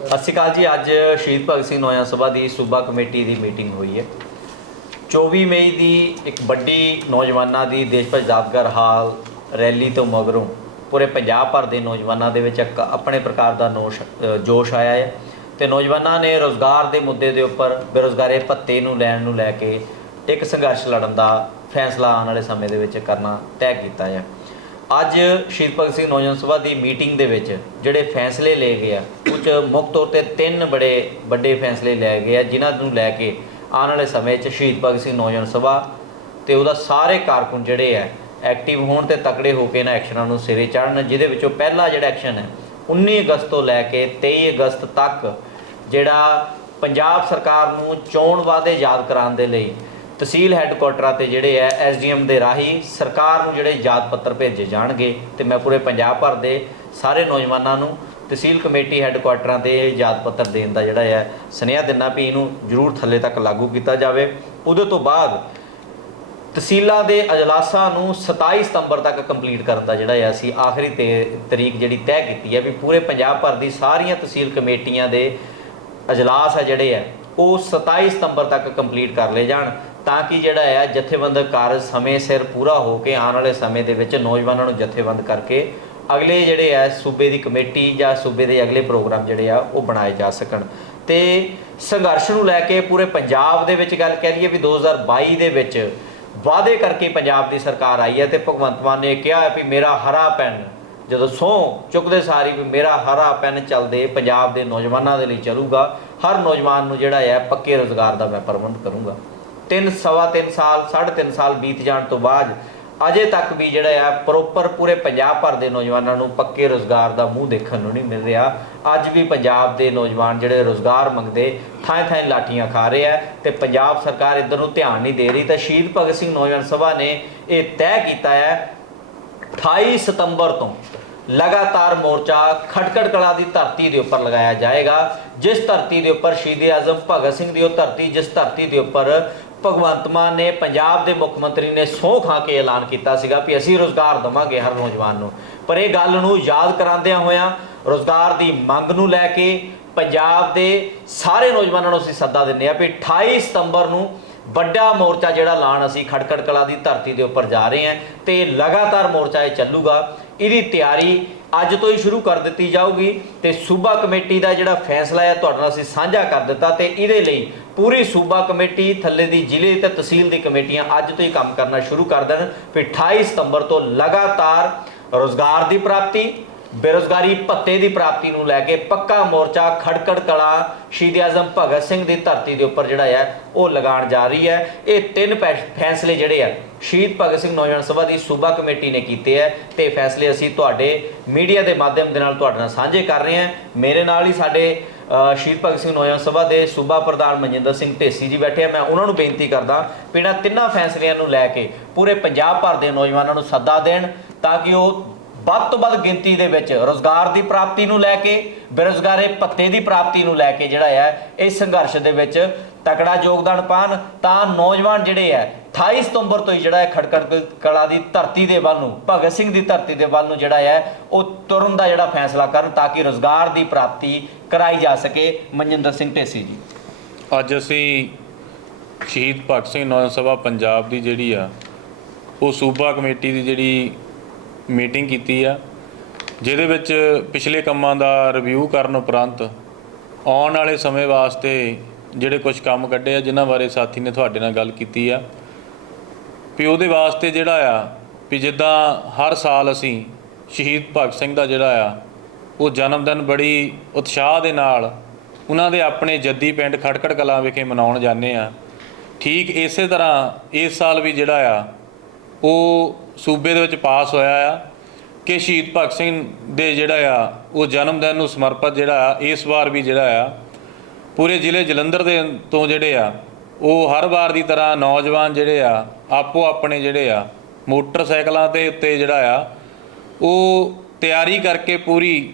ਸਤਿ ਸ਼੍ਰੀ ਅਕਾਲ ਜੀ, ਅੱਜ ਸ਼ਹੀਦ ਭਗਤ ਸਿੰਘ ਨੌਜਵਾਨ ਸਭਾ ਦੀ ਸੂਬਾ ਕਮੇਟੀ ਦੀ ਮੀਟਿੰਗ ਹੋਈ ਹੈ। 24 ਮਈ ਦੀ ਇੱਕ ਵੱਡੀ ਨੌਜਵਾਨਾਂ ਦੀ ਦੇਸ਼ ਭਗਤ ਯਾਦਗਾਰ ਹਾਲ ਰੈਲੀ ਤੋਂ ਮਗਰੋਂ ਪੂਰੇ ਪੰਜਾਬ ਭਰ ਦੇ ਨੌਜਵਾਨਾਂ ਦੇ ਵਿੱਚ ਇੱਕ ਆਪਣੇ ਪ੍ਰਕਾਰ ਦਾ ਨੋਸ਼ ਜੋਸ਼ ਆਇਆ ਹੈ ਤੇ ਨੌਜਵਾਨਾਂ ਨੇ ਰੋਜ਼ਗਾਰ ਦੇ ਮੁੱਦੇ ਦੇ ਉੱਪਰ ਬੇਰੋਜ਼ਗਾਰੀ ਭੱਤੇ ਨੂੰ ਲੈਣ ਨੂੰ ਲੈ ਕੇ ਇੱਕ ਸੰਘਰਸ਼ ਲੜਨ ਦਾ ਫੈਸਲਾ ਆਉਣ ਵਾਲੇ ਸਮੇਂ ਦੇ ਵਿੱਚ ਕਰਨਾ ਤੈਅ ਕੀਤਾ ਹੈ। ਅੱਜ ਸ਼ਹੀਦ ਭਗਤ ਸਿੰਘ ਨੌਜਵਾਨ ਸਭਾ ਦੀ ਮੀਟਿੰਗ ਦੇ ਵਿੱਚ ਜਿਹੜੇ ਫੈਸਲੇ ਲਏ ਗਏ ਆ, ਕੁਝ ਮੁੱਖ ਤੌਰ ਤੇ ਤਿੰਨ ਬੜੇ ਵੱਡੇ ਫੈਸਲੇ ਲਏ ਗਏ ਆ, ਜਿਨ੍ਹਾਂ ਨੂੰ ਲੈ ਕੇ ਆਉਣ ਵਾਲੇ ਸਮੇਂ 'ਚ ਸ਼ਹੀਦ ਭਗਤ ਸਿੰਘ ਨੌਜਵਾਨ ਸਭਾ ਤੇ ਉਹਦਾ ਸਾਰੇ ਕਾਰਕੁਨ ਜਿਹੜੇ ਆ ਐਕਟਿਵ ਹੋਣ ਤੇ ਤਕੜੇ ਹੋ ਕੇ ਇਹਨਾਂ ਐਕਸ਼ਨਾਂ ਨੂੰ ਸਿਰੇ ਚੜ੍ਹਨ, ਜਿਹਦੇ ਵਿੱਚੋਂ ਪਹਿਲਾ ਜਿਹੜਾ ਐਕਸ਼ਨ ਹੈ 19 ਅਗਸਤ ਤੋਂ ਲੈ ਕੇ 23 ਅਗਸਤ ਤੱਕ ਜਿਹੜਾ ਪੰਜਾਬ ਸਰਕਾਰ ਨੂੰ ਚੋਣ ਵਾਅਦੇ ਯਾਦ ਕਰਾਉਣ ਦੇ ਲਈ ਤਹਿਸੀਲ ਹੈੱਡਕੁਆਟਰਾਂ ਤੇ ਜਿਹੜੇ ਐ ਐਸਡੀਐਮ ਦੇ ਰਾਹੀਂ ਸਰਕਾਰ ਨੂੰ ਜਿਹੜੇ ਯਾਦ ਪੱਤਰ ਭੇਜੇ ਜਾਣਗੇ ਤੇ ਮੈਂ ਪੂਰੇ ਪੰਜਾਬ ਭਰ ਦੇ ਸਾਰੇ ਨੌਜਵਾਨਾਂ ਨੂੰ ਤਹਿਸੀਲ ਕਮੇਟੀ ਹੈੱਡਕੁਆਟਰਾਂ ਤੇ ਯਾਦ ਪੱਤਰ ਦੇਣ ਦਾ ਜਿਹੜਾ ਹੈ ਸੁਨੇਹਾ ਦਿੰਨਾ ਵੀ ਇਹਨੂੰ ਜ਼ਰੂਰ ਥੱਲੇ ਤੱਕ ਲਾਗੂ ਕੀਤਾ ਜਾਵੇ। ਉਹਦੇ ਤੋਂ ਬਾਅਦ ਤਹਿਸੀਲਾਂ ਦੇ ਅਜਲਾਸਾਂ ਨੂੰ 27 ਸਤੰਬਰ ਤੱਕ ਕੰਪਲੀਟ ਕਰਨ ਦਾ ਜਿਹੜਾ ਹੈ ਅਸੀਂ ਆਖਰੀ ਤੇ- ਤਰੀਕ ਜਿਹੜੀ ਤੈਅ ਕੀਤੀ ਹੈ ਵੀ ਪੂਰੇ ਪੰਜਾਬ ਭਰ ਦੀ ਸਾਰੀਆਂ ਤਹਿਸੀਲ ਕਮੇਟੀਆਂ ਦੇ ਅਜਲਾਸ ਆ ਜਿਹੜੇ ਆ, ਉਹ 27 ਸਤੰਬਰ ਤੱਕ ਕੰਪਲੀਟ ਕਰ ਲਏ ਜਾਣ। ਤਾਂ ਕਿ ਜਿਹੜਾ ਹੈ ਜਥੇਬੰਦਕ ਕਾਰਜ ਸਮੇਂ ਸਿਰ ਪੂਰਾ ਹੋ ਕੇ ਆਉਣ ਵਾਲੇ ਸਮੇਂ ਦੇ ਵਿੱਚ ਨੌਜਵਾਨਾਂ ਨੂੰ ਜਥੇਬੰਦ ਕਰਕੇ ਅਗਲੇ ਜਿਹੜੇ ਆ ਸੂਬੇ ਦੀ ਕਮੇਟੀ ਜਾਂ ਸੂਬੇ ਦੇ ਅਗਲੇ ਪ੍ਰੋਗਰਾਮ ਜਿਹੜੇ ਆ, ਉਹ ਬਣਾਏ ਜਾ ਸਕਣ। ਤੇ ਸੰਘਰਸ਼ ਨੂੰ ਲੈ ਕੇ ਪੂਰੇ ਪੰਜਾਬ ਦੇ ਵਿੱਚ ਗੱਲ ਕਹਿ ਲਈਏ ਵੀ 2022 ਦੇ ਵਿੱਚ ਵਾਅਦੇ ਕਰਕੇ ਪੰਜਾਬ ਦੀ ਸਰਕਾਰ ਆਈ ਹੈ ਤੇ ਭਗਵੰਤ ਮਾਨ ਨੇ ਕਿਹਾ ਵੀ ਮੇਰਾ ਹਰਾ ਪੈਨ ਜਦੋਂ ਸਹੁੰ ਚੁੱਕਦੇ ਸਾਰੀ ਵੀ ਮੇਰਾ ਹਰਾ ਪੈਨ ਚੱਲਦੇ ਪੰਜਾਬ ਦੇ ਨੌਜਵਾਨਾਂ ਦੇ ਲਈ ਚੱਲੂਗਾ, ਹਰ ਨੌਜਵਾਨ ਨੂੰ ਜਿਹੜਾ ਹੈ, ਪੱਕੇ ਰੋਜ਼ਗਾਰ ਦਾ ਮੈਂ ਪ੍ਰਬੰਧ ਕਰੂੰਗਾ। ਤਿੰਨ, ਸਵਾ ਤਿੰਨ ਸਾਲ, ਸਾਢੇ ਤਿੰਨ ਸਾਲ ਬੀਤ ਜਾਣ ਤੋਂ ਬਾਅਦ ਅਜੇ ਤੱਕ ਵੀ ਜਿਹੜਾ ਆ ਪ੍ਰੋਪਰ ਪੂਰੇ ਪੰਜਾਬ ਭਰ ਦੇ ਨੌਜਵਾਨਾਂ ਨੂੰ ਪੱਕੇ ਰੋਜ਼ਗਾਰ ਦਾ ਮੂੰਹ ਦੇਖਣ ਨੂੰ ਨਹੀਂ ਮਿਲ ਰਿਹਾ। ਅੱਜ ਵੀ ਪੰਜਾਬ ਦੇ ਨੌਜਵਾਨ ਜਿਹੜੇ ਰੋਜ਼ਗਾਰ ਮੰਗਦੇ ਥਾਂ ਥਾਂ ਲਾਠੀਆਂ ਖਾ ਰਹੇ ਆ ਤੇ ਪੰਜਾਬ ਸਰਕਾਰ ਇਧਰ ਨੂੰ ਧਿਆਨ ਨਹੀਂ ਦੇ ਰਹੀ ਤਾਂ ਸ਼ਹੀਦ ਭਗਤ ਸਿੰਘ ਨੌਜਵਾਨ ਸਭਾ ਨੇ ਇਹ ਤੈਅ ਕੀਤਾ ਹੈ 28 ਸਤੰਬਰ ਤੋਂ ਲਗਾਤਾਰ ਮੋਰਚਾ ਖਟਕੜ ਕਲਾ ਦੀ ਧਰਤੀ ਦੇ ਉੱਪਰ ਲਗਾਇਆ ਜਾਏਗਾ। ਜਿਸ ਧਰਤੀ ਦੇ ਉੱਪਰ ਸ਼ਹੀਦ ਆਜ਼ਮ ਭਗਤ ਸਿੰਘ ਦੀ ਉਹ ਧਰਤੀ, ਜਿਸ ਧਰਤੀ ਦੇ ਉੱਪਰ ਭਗਵੰਤ ਮਾਨ ਨੇ ਪੰਜਾਬ ਦੇ ਮੁੱਖ ਮੰਤਰੀ ਨੇ ਸਹੁੰ ਖਾ ਕੇ ਐਲਾਨ ਕੀਤਾ ਸੀਗਾ ਵੀ ਅਸੀਂ ਰੋਜ਼ਗਾਰ ਦਵਾਂਗੇ ਹਰ ਨੌਜਵਾਨ ਨੂੰ। ਪਰ ਇਹ ਗੱਲ ਨੂੰ ਯਾਦ ਕਰਾਉਂਦਿਆਂ ਹੋਇਆਂ ਰੋਜ਼ਗਾਰ ਦੀ ਮੰਗ ਨੂੰ ਲੈ ਕੇ ਪੰਜਾਬ ਦੇ ਸਾਰੇ ਨੌਜਵਾਨਾਂ ਨੂੰ ਅਸੀਂ ਸੱਦਾ ਦਿੰਦੇ ਆ ਵੀ 28 ਸਤੰਬਰ ਨੂੰ ਵੱਡਾ ਮੋਰਚਾ ਜਿਹੜਾ ਲਾਣ ਅਸੀਂ ਖੜਕੜ ਕਲਾ ਦੀ ਧਰਤੀ ਦੇ ਉੱਪਰ ਜਾ ਰਹੇ ਹਾਂ ਤੇ ਲਗਾਤਾਰ ਮੋਰਚਾ ਇਹ ਚੱਲੂਗਾ। ਇਹਦੀ ਤਿਆਰੀ ਅੱਜ ਤੋਂ ਹੀ ਸ਼ੁਰੂ ਕਰ ਦਿੱਤੀ ਜਾਊਗੀ ਤੇ ਸੂਬਾ ਕਮੇਟੀ ਦਾ ਜਿਹੜਾ ਫੈਸਲਾ ਹੈ, ਤੁਹਾਡੇ ਨਾਲ ਅਸੀਂ ਸਾਂਝਾ ਕਰ ਦਿੱਤਾ ਤੇ ਇਹਦੇ ਲਈ ਪੂਰੀ ਸੂਬਾ ਕਮੇਟੀ, ਥੱਲੇ ਦੀ ਜ਼ਿਲ੍ਹੇ ਤੇ ਤਹਿਸੀਲ ਦੀ ਕਮੇਟੀਆਂ ਅੱਜ ਤੋਂ ਹੀ ਕੰਮ ਕਰਨਾ ਸ਼ੁਰੂ ਕਰ ਦੇਣ ਫਿਰ 28 ਸਤੰਬਰ ਤੋਂ ਲਗਾਤਾਰ ਰੋਜ਼ਗਾਰ ਦੀ ਪ੍ਰਾਪਤੀ ਬੇਰੋਜ਼ਗਾਰੀ ਭੱਤੇ ਦੀ ਪ੍ਰਾਪਤੀ ਨੂੰ ਲੈ ਕੇ ਪੱਕਾ ਮੋਰਚਾ ਖੜਕੜ ਕਲਾ ਸ਼ਹੀਦ ਆਜ਼ਮ ਭਗਤ ਸਿੰਘ ਦੀ ਧਰਤੀ ਦੇ ਉੱਪਰ ਜਿਹੜਾ ਹੈ, ਉਹ ਲਗਾਉਣ ਜਾ ਰਹੀ ਹੈ। ਇਹ ਤਿੰਨ ਫੈ- ਫੈਸਲੇ ਜਿਹੜੇ ਆ, ਸ਼ਹੀਦ ਭਗਤ ਸਿੰਘ ਨੌਜਵਾਨ ਸਭਾ ਦੀ ਸੂਬਾ ਕਮੇਟੀ ਨੇ ਕੀਤੇ ਹੈ ਤੇ ਫੈਸਲੇ ਅਸੀਂ ਤੁਹਾਡੇ ਮੀਡੀਆ ਦੇ ਮਾਧਿਅਮ ਦੇ ਨਾਲ ਤੁਹਾਡੇ ਨਾਲ ਸਾਂਝੇ ਕਰ ਰਹੇ ਹਾਂ। ਮੇਰੇ ਨਾਲ ਹੀ ਸਾਡੇ ਸ਼ਹੀਦ ਭਗਤ ਸਿੰਘ ਨੌਜਵਾਨ ਸਭਾ ਦੇ ਸੂਬਾ ਪ੍ਰਧਾਨ ਮਨਜਿੰਦਰ ਸਿੰਘ ਢੇਸੀ ਜੀ ਬੈਠੇ ਆ। ਮੈਂ ਉਹਨਾਂ ਨੂੰ ਬੇਨਤੀ ਕਰਦਾ ਵੀ ਇਹਨਾਂ ਤਿੰਨਾਂ ਫੈਸਲਿਆਂ ਨੂੰ ਲੈ ਕੇ ਪੂਰੇ ਪੰਜਾਬ ਭਰ ਦੇ ਨੌਜਵਾਨਾਂ ਨੂੰ ਸੱਦਾ ਦੇਣ ਤਾਂ ਕਿ ਉਹ ਵੱਧ ਤੋਂ ਵੱਧ ਗਿਣਤੀ ਦੇ ਵਿੱਚ ਰੋਜ਼ਗਾਰ ਦੀ ਪ੍ਰਾਪਤੀ ਨੂੰ ਲੈ ਕੇ, ਬੇਰੋਜ਼ਗਾਰੇ ਭੱਤੇ ਦੀ ਪ੍ਰਾਪਤੀ ਨੂੰ ਲੈ ਕੇ ਜਿਹੜਾ ਹੈ ਇਸ ਸੰਘਰਸ਼ ਦੇ ਵਿੱਚ ਤਕੜਾ ਯੋਗਦਾਨ ਪਾਣ ਤਾਂ ਨੌਜਵਾਨ ਜਿਹੜੇ ਹੈ 28 ਸਤੰਬਰ ਤੋਂ ਹੀ ਜਿਹੜਾ ਹੈ ਖੜਕੜ ਕਲਾ ਦੀ ਧਰਤੀ ਦੇ ਵੱਲ ਨੂੰ, ਭਗਤ ਸਿੰਘ ਦੀ ਧਰਤੀ ਦੇ ਵੱਲ ਨੂੰ ਜਿਹੜਾ ਹੈ ਉਹ ਤੁਰਨ ਦਾ ਜਿਹੜਾ ਫੈਸਲਾ ਕਰਨ ਤਾਂ ਕਿ ਰੋਜ਼ਗਾਰ ਦੀ ਪ੍ਰਾਪਤੀ ਕਰਾਈ ਜਾ ਸਕੇ। ਮਨਜਿੰਦਰ ਸਿੰਘ ਢੇਸੀ ਜੀ। ਅੱਜ ਅਸੀਂ ਸ਼ਹੀਦ ਭਗਤ ਸਿੰਘ ਨੌਜਵਾਨ ਸਭਾ ਪੰਜਾਬ ਦੀ ਜਿਹੜੀ ਆ, ਉਹ ਸੂਬਾ ਕਮੇਟੀ ਦੀ ਜਿਹੜੀ ਮੀਟਿੰਗ ਕੀਤੀ ਆ, ਜਿਹਦੇ ਵਿੱਚ ਪਿਛਲੇ ਕੰਮਾਂ ਦਾ ਰਿਵਿਊ ਕਰਨ ਉਪਰੰਤ ਆਉਣ ਵਾਲੇ ਸਮੇਂ ਵਾਸਤੇ ਜਿਹੜੇ ਕੁਝ ਕੰਮ ਕੱਢੇ ਆ, ਜਿਨ੍ਹਾਂ ਬਾਰੇ ਸਾਥੀ ਨੇ ਤੁਹਾਡੇ ਨਾਲ ਗੱਲ ਕੀਤੀ ਆ, ਵੀ ਉਹਦੇ ਵਾਸਤੇ ਜਿਹੜਾ ਆ, ਵੀ ਜਿੱਦਾਂ ਹਰ ਸਾਲ ਅਸੀਂ ਸ਼ਹੀਦ ਭਗਤ ਸਿੰਘ ਦਾ ਜਿਹੜਾ ਆ, ਉਹ ਜਨਮ ਦਿਨ ਬੜੀ ਉਤਸ਼ਾਹ ਦੇ ਨਾਲ ਉਹਨਾਂ ਦੇ ਆਪਣੇ ਜੱਦੀ ਪਿੰਡ ਖੜਕੜ ਕਲਾਂ ਵਿਖੇ ਮਨਾਉਣ ਜਾਂਦੇ ਆ। ਠੀਕ ਇਸੇ ਤਰ੍ਹਾਂ ਇਸ ਸਾਲ ਵੀ ਜਿਹੜਾ ਆ, ਉਹ ਸੂਬੇ ਦੇ ਵਿੱਚ ਪਾਸ ਹੋਇਆ ਆ ਕਿ ਸ਼ਹੀਦ ਭਗਤ ਸਿੰਘ ਦੇ ਜਿਹੜਾ ਆ, ਉਹ ਜਨਮ ਦਿਨ ਨੂੰ ਸਮਰਪਿਤ ਜਿਹੜਾ ਆ, ਇਸ ਵਾਰ ਵੀ ਜਿਹੜਾ ਆ, ਪੂਰੇ ਜ਼ਿਲ੍ਹੇ ਜਲੰਧਰ ਦੇ ਤੋਂ ਜਿਹੜੇ ਆ, ਉਹ ਹਰ ਵਾਰ ਦੀ ਤਰ੍ਹਾਂ ਨੌਜਵਾਨ ਜਿਹੜੇ ਆ, ਆਪੋ ਆਪਣੇ ਜਿਹੜੇ ਆ, ਮੋਟਰਸਾਈਕਲਾਂ ਦੇ ਉੱਤੇ ਜਿਹੜਾ ਆ, ਉਹ ਤਿਆਰੀ ਕਰਕੇ ਪੂਰੀ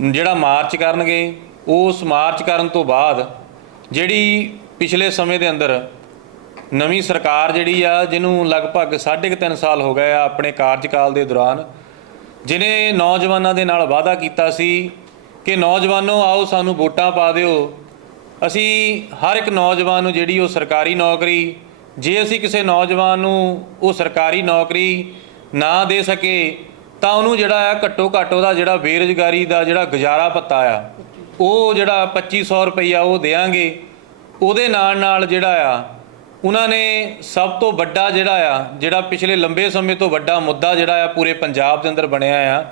ਜਿਹੜਾ ਮਾਰਚ ਕਰਨਗੇ, ਉਸ ਮਾਰਚ ਕਰਨ ਤੋਂ ਬਾਅਦ ਜਿਹੜੀ ਪਿਛਲੇ ਸਮੇਂ ਦੇ ਅੰਦਰ ਨਵੀਂ ਸਰਕਾਰ ਜਿਹੜੀ ਆ, ਜਿਹਨੂੰ ਲਗਭਗ 3.5 ਸਾਲ ਹੋ ਗਏ ਆ ਆਪਣੇ ਕਾਰਜਕਾਲ ਦੇ ਦੌਰਾਨ ਜਿਨੇ ਨੌਜਵਾਨਾਂ ਦੇ ਨਾਲ ਵਾਅਦਾ ਕੀਤਾ ਸੀ ਕਿ ਨੌਜਵਾਨੋ, ਆਓ ਸਾਨੂੰ ਵੋਟਾਂ ਪਾ ਦਿਓ। ਅਸੀਂ ਹਰ ਇੱਕ ਨੌਜਵਾਨ ਨੂੰ ਜਿਹੜੀ ਉਹ ਸਰਕਾਰੀ ਨੌਕਰੀ, ਜੇ ਅਸੀਂ ਕਿਸੇ ਨੌਜਵਾਨ ਨੂੰ ਉਹ ਸਰਕਾਰੀ ਨੌਕਰੀ ਨਾ ਦੇ ਸਕੇ, ਤਾਂ ਉਹਨੂੰ ਜਿਹੜਾ ਆ ਘੱਟੋ ਘੱਟ ਉਹਦਾ ਜਿਹੜਾ ਬੇਰੁਜ਼ਗਾਰੀ ਦਾ ਜਿਹੜਾ ਗੁਜ਼ਾਰਾ ਪੱਤਾ ਆ, ਉਹ ਜਿਹੜਾ 2500 ਰੁਪਈਆ ਉਹ ਦੇਾਂਗੇ ਉਹਦੇ ਨਾਲ ਨਾਲ ਜਿਹੜਾ ਆ ਉਹਨਾਂ ਨੇ ਸਭ ਤੋਂ ਵੱਡਾ ਜਿਹੜਾ ਆ, ਜਿਹੜਾ ਪਿਛਲੇ ਲੰਬੇ ਸਮੇਂ ਤੋਂ ਵੱਡਾ ਮੁੱਦਾ ਜਿਹੜਾ ਆ ਪੂਰੇ ਪੰਜਾਬ ਦੇ ਅੰਦਰ ਬਣਿਆ ਆ,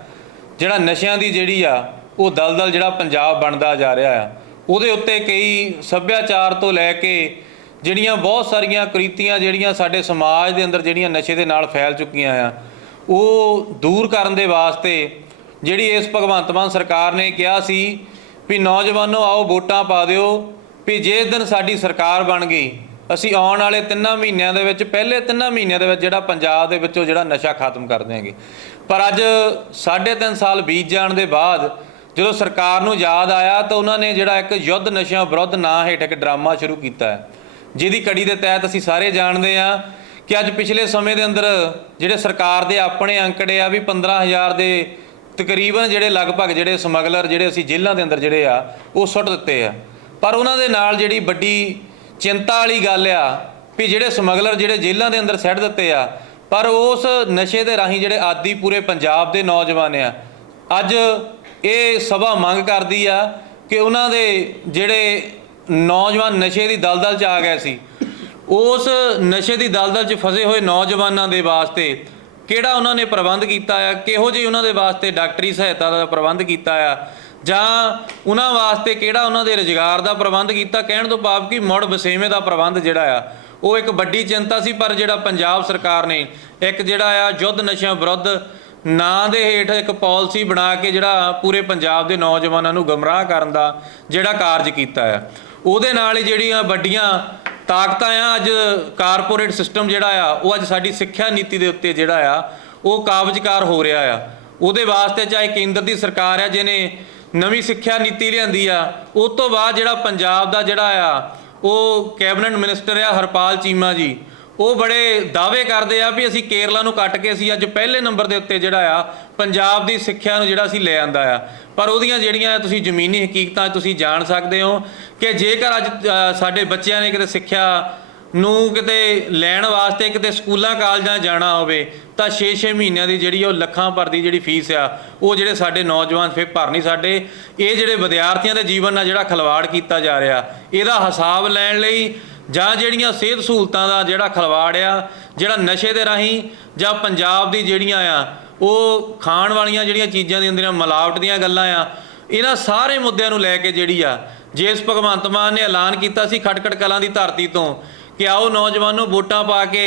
ਜਿਹੜਾ ਨਸ਼ਿਆਂ ਦੀ ਜਿਹੜੀ ਆ, ਉਹ ਦਲਦਲ ਜਿਹੜਾ ਪੰਜਾਬ ਬਣਦਾ ਜਾ ਰਿਹਾ ਆ। ਉਹਦੇ ਉੱਤੇ ਕਈ ਸੱਭਿਆਚਾਰ ਤੋਂ ਲੈ ਕੇ ਜਿਹੜੀਆਂ ਬਹੁਤ ਸਾਰੀਆਂ ਕ੍ਰਿਤੀਆਂ ਜਿਹੜੀਆਂ ਸਾਡੇ ਸਮਾਜ ਦੇ ਅੰਦਰ ਜਿਹੜੀਆਂ ਨਸ਼ੇ ਦੇ ਨਾਲ ਫੈਲ ਚੁੱਕੀਆਂ ਆ, ਉਹ ਦੂਰ ਕਰਨ ਦੇ ਵਾਸਤੇ ਜਿਹੜੀ ਇਸ ਭਗਵੰਤ ਮਾਨ ਸਰਕਾਰ ਨੇ ਕਿਹਾ ਸੀ ਵੀ ਨੌਜਵਾਨੋ ਆਓ ਵੋਟਾਂ ਪਾ ਦਿਓ ਵੀ ਜਿਸ ਦਿਨ ਸਾਡੀ ਸਰਕਾਰ ਬਣ ਗਈ ਅਸੀਂ ਆਉਣ ਵਾਲੇ ਤਿੰਨਾਂ ਮਹੀਨਿਆਂ ਦੇ ਵਿੱਚ, ਪਹਿਲੇ ਤਿੰਨਾਂ ਮਹੀਨਿਆਂ ਦੇ ਵਿੱਚ ਜਿਹੜਾ ਪੰਜਾਬ ਦੇ ਵਿੱਚੋਂ ਜਿਹੜਾ ਨਸ਼ਾ ਖਤਮ ਕਰ ਦਿਆਂਗੇ ਪਰ ਅੱਜ 3.5 ਸਾਲ ਬੀਤ ਜਾਣ ਦੇ ਬਾਅਦ ਜਦੋਂ ਸਰਕਾਰ ਨੂੰ ਯਾਦ ਆਇਆ ਤਾਂ ਉਹਨਾਂ ਨੇ ਜਿਹੜਾ ਇੱਕ ਯੁੱਧ ਨਸ਼ਿਆਂ ਵਿਰੁੱਧ ਨਾਂ ਹੇਠ ਇੱਕ ਡਰਾਮਾ ਸ਼ੁਰੂ ਕੀਤਾ ਹੈ। ਜਿਹਦੀ ਕੜੀ ਦੇ ਤਹਿਤ ਅਸੀਂ ਸਾਰੇ ਜਾਣਦੇ ਹਾਂ ਕਿ ਅੱਜ ਪਿਛਲੇ ਸਮੇਂ ਦੇ ਅੰਦਰ ਜਿਹੜੇ ਸਰਕਾਰ ਦੇ ਆਪਣੇ ਅੰਕੜੇ ਆ ਵੀ 15000 ਦੇ ਤਕਰੀਬਨ ਜਿਹੜੇ ਲਗਭਗ ਜਿਹੜੇ ਸਮਗਲਰ ਜਿਹੜੇ ਅਸੀਂ ਜੇਲ੍ਹਾਂ ਦੇ ਅੰਦਰ ਜਿਹੜੇ ਆ, ਉਹ ਸੁੱਟ ਦਿੱਤੇ ਆ। ਪਰ ਉਹਨਾਂ ਦੇ ਨਾਲ ਜਿਹੜੀ ਵੱਡੀ ਚਿੰਤਾ ਵਾਲੀ ਗੱਲ ਆ ਵੀ ਜਿਹੜੇ ਸਮਗਲਰ ਜਿਹੜੇ ਜੇਲ੍ਹਾਂ ਦੇ ਅੰਦਰ ਸੈੱਟ ਦਿੱਤੇ ਆ, ਪਰ ਉਸ ਨਸ਼ੇ ਦੇ ਰਾਹੀਂ ਜਿਹੜੇ ਆਦੀ ਪੂਰੇ ਪੰਜਾਬ ਦੇ ਨੌਜਵਾਨ ਆ, ਅੱਜ ਇਹ ਸਭਾ ਮੰਗ ਕਰਦੀ ਆ ਕਿ ਉਹਨਾਂ ਦੇ ਜਿਹੜੇ ਨੌਜਵਾਨ ਨਸ਼ੇ ਦੀ ਦਲਦਲ 'ਚ ਆ ਗਏ ਸੀ, ਉਸ ਨਸ਼ੇ ਦੀ ਦਲਦਲ 'ਚ ਫਸੇ ਹੋਏ ਨੌਜਵਾਨਾਂ ਦੇ ਵਾਸਤੇ ਕਿਹੜਾ ਉਹਨਾਂ ਨੇ ਪ੍ਰਬੰਧ ਕੀਤਾ ਆ, ਕਿਹੋ ਜਿਹੀ ਉਹਨਾਂ ਦੇ ਵਾਸਤੇ ਡਾਕਟਰੀ ਸਹਾਇਤਾ ਦਾ ਪ੍ਰਬੰਧ ਕੀਤਾ ਆ ਜਾਂ ਉਹਨਾਂ ਵਾਸਤੇ ਕਿਹੜਾ ਉਹਨਾਂ ਦੇ ਰੁਜ਼ਗਾਰ ਦਾ ਪ੍ਰਬੰਧ ਕੀਤਾ? ਕਹਿਣ ਤੋਂ ਭਾਵ ਕਿ ਮੁੜ ਵਸੇਵੇਂ ਦਾ ਪ੍ਰਬੰਧ ਜਿਹੜਾ ਆ, ਉਹ ਇੱਕ ਵੱਡੀ ਚਿੰਤਾ ਸੀ, ਪਰ ਜਿਹੜਾ ਪੰਜਾਬ ਸਰਕਾਰ ਨੇ ਇੱਕ ਜਿਹੜਾ ਆ ਯੁੱਧ ਨਸ਼ਿਆਂ ਵਿਰੁੱਧ ਨਾਂ ਦੇ ਹੇਠ ਇੱਕ ਪਾਲਿਸੀ ਬਣਾ ਕੇ ਜਿਹੜਾ ਪੂਰੇ ਪੰਜਾਬ ਦੇ ਨੌਜਵਾਨਾਂ ਨੂੰ ਗਮਰਾਹ ਕਰਨ ਦਾ ਜਿਹੜਾ ਕਾਰਜ ਕੀਤਾ ਆ। ਉਹਦੇ ਨਾਲ ਹੀ ਜਿਹੜੀਆਂ ਵੱਡੀਆਂ ਤਾਕਤਾਂ ਆ, ਅੱਜ ਕਾਰਪੋਰੇਟ ਸਿਸਟਮ ਜਿਹੜਾ ਆ, ਉਹ ਅੱਜ ਸਾਡੀ ਸਿੱਖਿਆ ਨੀਤੀ ਦੇ ਉੱਤੇ ਜਿਹੜਾ ਆ, ਉਹ ਕਾਬਜ਼ਕਾਰ ਹੋ ਰਿਹਾ ਆ। ਉਹਦੇ ਵਾਸਤੇ ਚਾਹੇ ਕੇਂਦਰ ਦੀ ਸਰਕਾਰ ਆ, ਜਿਹਨੇ ਨਵੀਂ ਸਿੱਖਿਆ ਨੀਤੀ ਲਿਆਂਦੀ ਆ। ਉਸ ਤੋਂ ਬਾਅਦ ਜਿਹੜਾ ਪੰਜਾਬ ਦਾ ਜਿਹੜਾ ਆ, ਉਹ ਕੈਬਨਿਟ ਮਿਨਿਸਟਰ ਆ ਹਰਪਾਲ ਚੀਮਾ ਜੀ। ਉਹ ਬੜੇ ਦਾਅਵੇ ਕਰਦੇ ਆ ਵੀ ਅਸੀਂ ਕੇਰਲਾ ਨੂੰ ਕੱਟ ਕੇ ਅਸੀਂ ਅੱਜ ਪਹਿਲੇ ਨੰਬਰ ਦੇ ਉੱਤੇ ਜਿਹੜਾ ਆ, ਪੰਜਾਬ ਦੀ ਸਿੱਖਿਆ ਨੂੰ ਜਿਹੜਾ ਅਸੀਂ ਲੈ ਆਂਦਾ ਆ। ਪਰ ਉਹਦੀਆਂ ਜਿਹੜੀਆਂ ਤੁਸੀਂ ਜ਼ਮੀਨੀ ਹਕੀਕਤਾਂ ਤੁਸੀਂ ਜਾਣ ਸਕਦੇ ਹੋ ਕਿ ਜੇਕਰ ਅੱਜ ਸਾਡੇ ਬੱਚਿਆਂ ਨੇ ਕਿਤੇ ਸਿੱਖਿਆ ਨੂੰ ਕਿਤੇ ਲੈਣ ਵਾਸਤੇ ਕਿਤੇ ਸਕੂਲਾਂ, ਕਾਲਜਾਂ ਜਾਣਾ ਹੋਵੇ, ਤਾਂ 6-6 ਮਹੀਨਿਆਂ ਦੀ ਜਿਹੜੀ ਉਹ ਲੱਖਾਂ ਭਰ ਦੀ ਜਿਹੜੀ ਫੀਸ ਆ, ਉਹ ਜਿਹੜੇ ਸਾਡੇ ਨੌਜਵਾਨ ਫੇਰ ਭਰ ਨਹੀਂ ਸਾਡੇ, ਇਹ ਜਿਹੜੇ ਵਿਦਿਆਰਥੀਆਂ ਦੇ ਜੀਵਨ ਨਾਲ ਜਿਹੜਾ ਖਲਵਾੜ ਕੀਤਾ ਜਾ ਰਿਹਾ, ਇਹਦਾ ਹਿਸਾਬ ਲੈਣ ਲਈ ਜਾਂ ਜਿਹੜੀਆਂ ਸਿਹਤ ਸਹੂਲਤਾਂ ਦਾ ਜਿਹੜਾ ਖਲਵਾੜ ਆ, ਜਿਹੜਾ ਨਸ਼ੇ ਦੇ ਰਾਹੀਂ ਜਾਂ ਪੰਜਾਬ ਦੀ ਜਿਹੜੀਆਂ ਆ, ਉਹ ਖਾਣ ਵਾਲੀਆਂ ਜਿਹੜੀਆਂ ਚੀਜ਼ਾਂ ਦੀਆਂ ਅੰਦਰ ਮਿਲਾਵਟ ਦੀਆਂ ਗੱਲਾਂ ਆ, ਇਹਨਾਂ ਸਾਰੇ ਮੁੱਦਿਆਂ ਨੂੰ ਲੈ ਕੇ ਜਿਹੜੀ ਆ, ਜਿਸ ਭਗਵੰਤ ਮਾਨ ਨੇ ਐਲਾਨ ਕੀਤਾ ਸੀ ਖਟਕਟ ਕਲਾਂ ਦੀ ਧਰਤੀ ਤੋਂ ਕਿ ਆਓ ਨੌਜਵਾਨੋ ਵੋਟਾਂ ਪਾ ਕੇ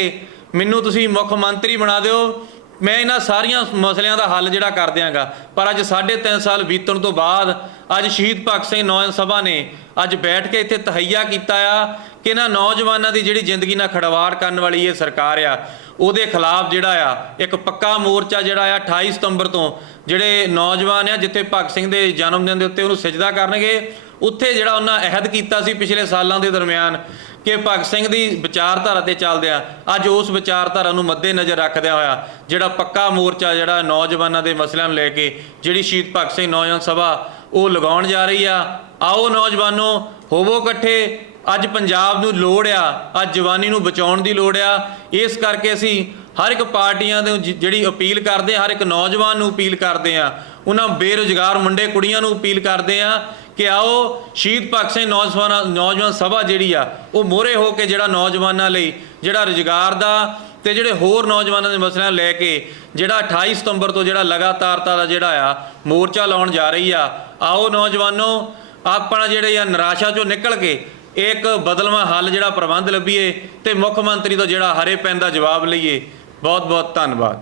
ਮੈਨੂੰ ਤੁਸੀਂ ਮੁੱਖ ਮੰਤਰੀ ਬਣਾ ਦਿਓ। ਮੈਂ ਇਹਨਾਂ ਸਾਰੀਆਂ ਮਸਲਿਆਂ ਦਾ ਹੱਲ ਜਿਹੜਾ ਕਰ ਦਿਆਂਗਾ। ਪਰ ਅੱਜ 3.5 ਸਾਲ ਬੀਤਣ ਤੋਂ ਬਾਅਦ ਅੱਜ ਸ਼ਹੀਦ ਭਗਤ ਸਿੰਘ ਨੌਜਵਾਨ ਸਭਾ ਨੇ ਅੱਜ ਬੈਠ ਕੇ ਇੱਥੇ ਤਹਈਆ ਕੀਤਾ ਆ ਕਿ ਇਹਨਾਂ ਨੌਜਵਾਨਾਂ ਦੀ ਜਿਹੜੀ ਜ਼ਿੰਦਗੀ ਨਾਲ ਖੜਵਾੜ ਕਰਨ ਵਾਲੀ ਇਹ ਸਰਕਾਰ ਆ, ਉਹਦੇ ਖਿਲਾਫ ਜਿਹੜਾ ਆ, ਇੱਕ ਪੱਕਾ ਮੋਰਚਾ ਜਿਹੜਾ ਆ 28 ਸਤੰਬਰ ਤੋਂ ਜਿਹੜੇ ਨੌਜਵਾਨ ਆ, ਜਿੱਥੇ ਭਗਤ ਸਿੰਘ ਦੇ ਜਨਮ ਦਿਨ ਦੇ ਉੱਤੇ ਉਹਨੂੰ ਸਜਦਾ ਕਰਨਗੇ। ਉੱਥੇ ਜਿਹੜਾ ਉਹਨਾਂ ਅਹਿਦ ਕੀਤਾ ਸੀ ਪਿਛਲੇ ਸਾਲਾਂ ਦੇ ਦਰਮਿਆਨ ਕਿ ਭਗਤ ਸਿੰਘ ਦੀ ਵਿਚਾਰਧਾਰਾ ਤੇ ਚੱਲਦਿਆਂ ਅੱਜ ਉਸ ਵਿਚਾਰਧਾਰਾ ਨੂੰ ਮੱਦੇ ਨਜ਼ਰ ਰੱਖਦਿਆਂ ਹੋਇਆ ਜਿਹੜਾ ਪੱਕਾ ਮੋਰਚਾ ਜਿਹੜਾ ਨੌਜਵਾਨਾਂ ਦੇ ਮਸਲਿਆਂ ਨੂੰ ਲੈ ਕੇ ਜਿਹੜੀ ਸ਼ਹੀਦ ਭਗਤ ਸਿੰਘ ਨੌਜਵਾਨ ਸਭਾ ਉਹ ਲਗਾਉਣ ਜਾ ਰਹੀ ਆ। ਆਓ ਨੌਜਵਾਨੋ, ਹੋਵੋ ਇਕੱਠੇ। ਅੱਜ ਪੰਜਾਬ ਨੂੰ ਲੋੜ ਆ, ਅੱਜ ਜਵਾਨੀ ਨੂੰ ਬਚਾਉਣ ਦੀ ਲੋੜ ਆ। ਇਸ ਕਰਕੇ ਅਸੀਂ ਹਰ ਇੱਕ ਪਾਰਟੀਆਂ ਦੇ ਜਿਹੜੀ ਅਪੀਲ ਕਰਦੇ ਹਰ ਇੱਕ ਨੌਜਵਾਨ ਨੂੰ ਅਪੀਲ ਕਰਦੇ ਆ। ਉਹਨਾਂ ਬੇਰੁਜ਼ਗਾਰ ਮੁੰਡੇ ਕੁੜੀਆਂ ਨੂੰ ਅਪੀਲ ਕਰਦੇ ਆ। ਕਿ ਆਓ, ਸ਼ਹੀਦ ਭਗਤ ਸਿੰਘ ਨੌਜਵਾਨ ਨੌਜਵਾਨ ਸਭਾ ਜਿਹੜੀ ਆ, ਉਹ ਮੋਹਰੇ ਹੋ ਕੇ ਜਿਹੜਾ ਨੌਜਵਾਨਾਂ ਲਈ ਜਿਹੜਾ ਰੁਜ਼ਗਾਰ ਦਾ ਤੇ ਜਿਹੜੇ ਹੋਰ ਨੌਜਵਾਨਾਂ ਦੇ ਮਸਲਿਆਂ ਨੂੰ ਲੈ ਕੇ ਜਿਹੜਾ 28 ਸਤੰਬਰ ਤੋਂ ਜਿਹੜਾ ਲਗਾਤਾਰਤਾ ਦਾ ਜਿਹੜਾ ਆ, ਮੋਰਚਾ ਲਾਉਣ ਜਾ ਰਹੀ ਆ। ਆਓ ਨੌਜਵਾਨੋ, ਆਪਣਾ ਜਿਹੜੇ ਆ ਨਿਰਾਸ਼ਾ ਚੋਂ ਨਿਕਲ ਕੇ ਇੱਕ ਬਦਲਵਾਂ ਹੱਲ ਜਿਹੜਾ ਪ੍ਰਬੰਧ ਲੱਭੀਏ ਤੇ ਮੁੱਖ ਮੰਤਰੀ ਤੋਂ ਜਿਹੜਾ ਹਰੇ ਪੈਨ ਦਾ ਜਵਾਬ ਲਈਏ। ਬਹੁਤ ਬਹੁਤ ਧੰਨਵਾਦ।